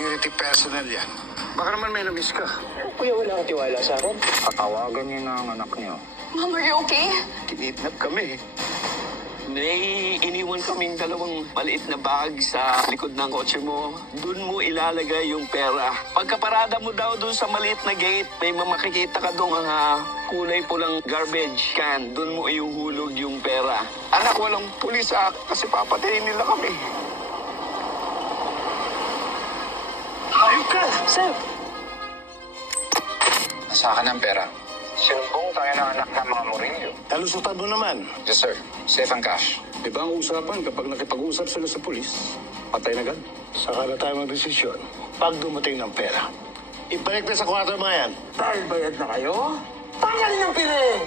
security personnel yan. Baka naman may na-miss ka. Kuya, wala kang tiwala sa akin. Patawagan niyo na ang anak niyo. Mom, are you okay? Kinidnap kami. May iniwan kaming dalawang maliit na bag sa likod ng kotse mo. Doon mo ilalagay yung pera. Pagkaparada mo daw doon sa maliit na gate, may makikita ka doon ang kulay pulang garbage can. Doon mo iuhulog yung pera. Anak, walang pulis kasi papatayin nila kami. Ayok ka! Sir! Nasa akin ang pera. Sinumbong tayo ng anak ng mga Murillo. Talusutan mo naman. Yes, sir. Safe and cash. Diba ang usapan kapag nakipag-usap sila sa pulis, patay na agad? Saka na tayo mag-desisyon pag dumating ng pera. Ibalik na sa kwarto mga yan. Dahil bayad na kayo? Tanggalin ang piling!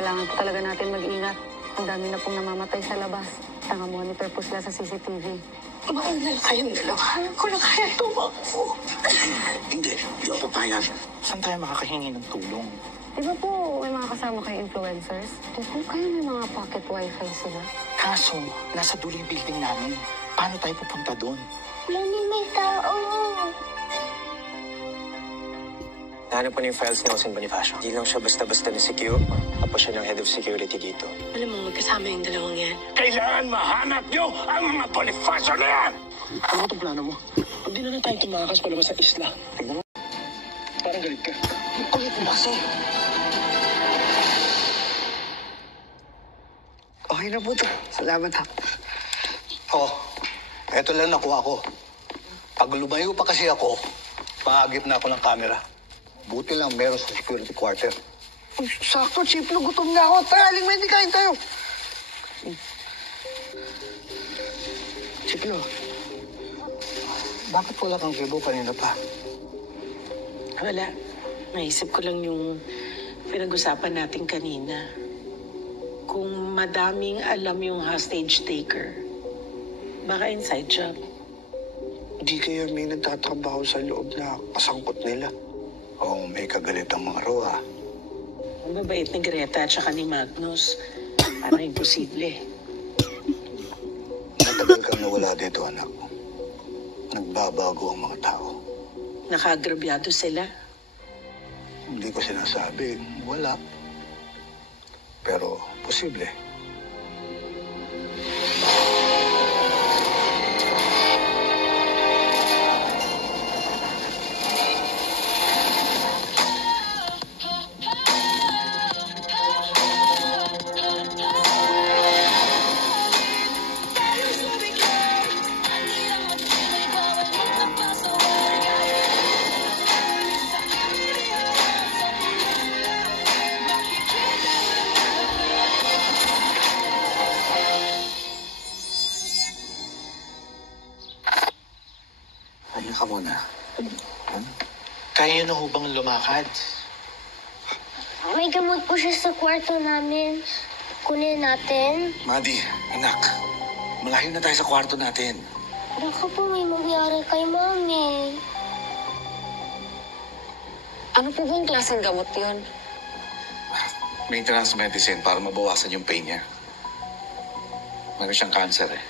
Kailangan po talaga natin mag-ingat. Ang dami na pong namamatay sa labas. Naka-monitor po sila sa CCTV. Mahal na lang kayong dalawa. Ko na kaya tumakbo. Hindi ako papayag. Saan tayo makakahingi ng tulong? Di ba po may mga kasama kayo influencers? Di po kayo may mga pocket wifi sila? Kaso, nasa dulo yung building namin. Paano tayo pupunta doon? Mami, may tao. Nahanap ko na yung files ni Jose Bonifacio. Hindi lang siya basta-basta na-secure. Tapos siya ng head of security dito. Alam mo, magkasama yung dalawang yan. Kailangan mahanap nyo ang mga Bonifacio na yan! Ano itong plano mo? Hindi na tayo tumakas palabas sa isla. Tingnan mo. Parang galit ka. Kulit mo kasi. Okay na po to. Salamat ha. Oh, eto lang nakuha ko. Pag lumayo pa kasi ako, pangagip na ako ng camera. Buti lang meron sa security quarter. Uy, sakto, Chief. Gutom na ako. Tara, aling may hindi kain tayo. Chiplo, bakit wala kang kibo kanina pa? Wala. Naisip ko lang yung pinag-usapan natin kanina. Kung madaming alam yung hostage taker, baka inside job. Hindi kaya may nagtatrabaho sa loob na kasangkot nila. O may kagalit ang mga roa. Ang babait ni Greta at saka ni Magnus. Parang imposible. Matagal kang nawala dito, anak. Nagbabago ang mga tao. Nakaagrabyado sila. Hindi ko sinasabi, wala. Pero posible. Ano ka muna? Kaya na ho bang lumakad? May gamot po siya sa kwarto namin. Kunin natin. Madi, anak. Malayo na tayo sa kwarto natin. Baka po may mangyari kay Mami. Ano po bang klaseng gamot yun? Maintenance medicine para mabawasan yung pain niya. Meron siyang cancer eh.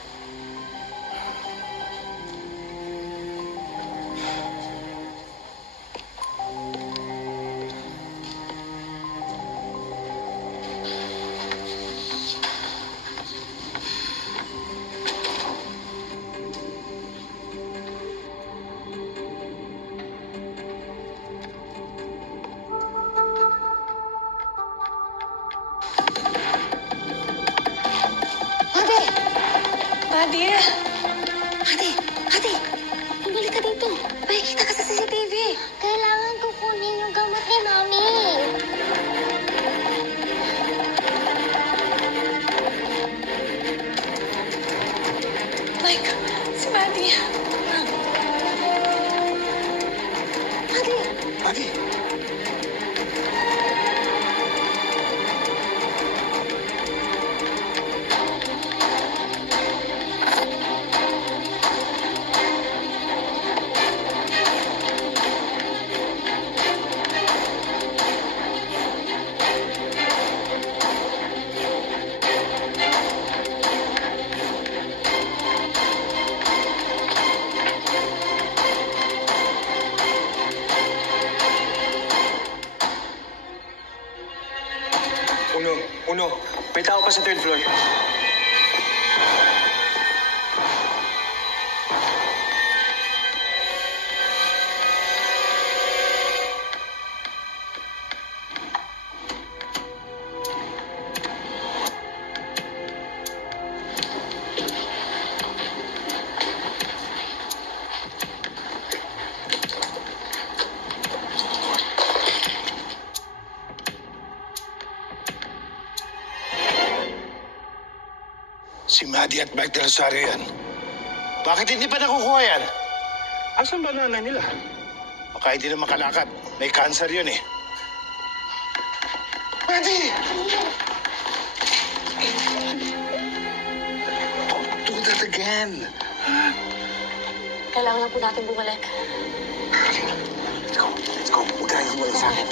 Ate! Ate! Bumalik ka dito. Makikita ka sa CCTV. Kailangan ko kunin yung gamot ni Mami. Mike, si Maddie. Madi! Uno, may tao pa sa third floor. Si Maddie at Mike de Rosario yan. Bakit hindi pa nakukuha yan? Asan ba nanay nila? Baka hindi na makalakad. May cancer yun eh. Maddie! Don't do that again. Kailangan na po natin bumalik. Let's go. Let's go. Huwag tayong bumalik sa akin.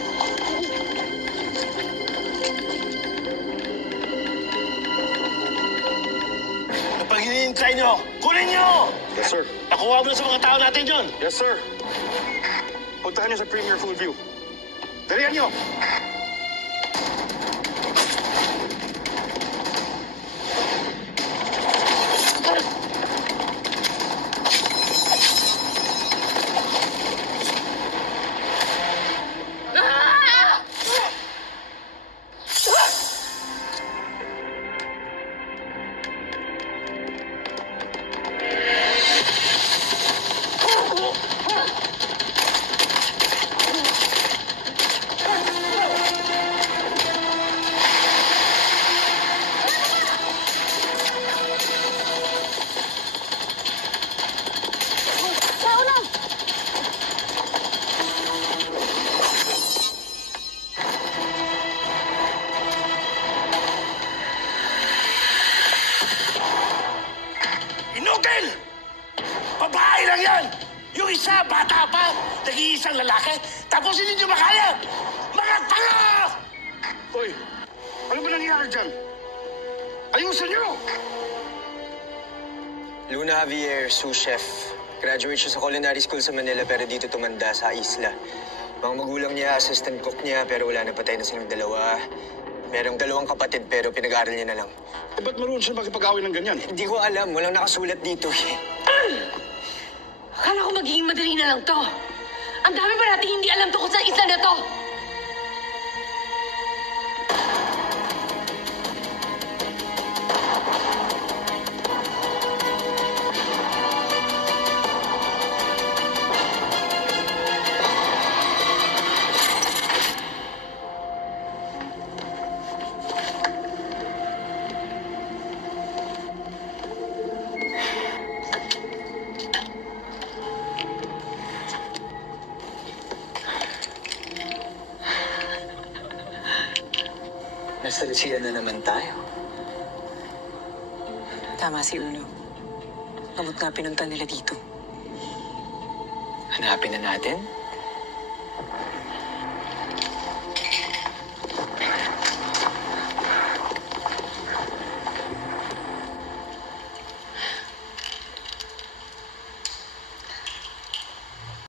Pag hinihintay nyo, kunin nyo! Yes, sir. Nakuha mo na sa mga tao natin yun. Yes, sir. Puntahan niyo sa Premier Food View. Dalihan nyo! Inutil! Babae lang yan! Yung isa, bata pa, nag-iisang lalaki, tapos hindi nyo makaya! Mga tanga! Hoy, ano ba nangyayari dyan? Ayusin nyo! Luna Javier, sous chef. Graduate siya sa culinary school sa Manila pero dito tumanda sa isla. Mga magulang niya, assistant cook niya pero wala na, patay na silang dalawa. Merong dalawang kapatid pero pinag-aaral niya na lang. Eh, ba't marunong siya makipag-away ng ganyan? Hindi ko alam, walang nakasulat dito eh. Akala ko magiging madali na lang to. Ang dami pa natin hindi alam tungkol sa isla na to. Nasa Lucia na naman tayo. Tama si Uno. Gamot nga pinunta nila dito. Hanapin na natin.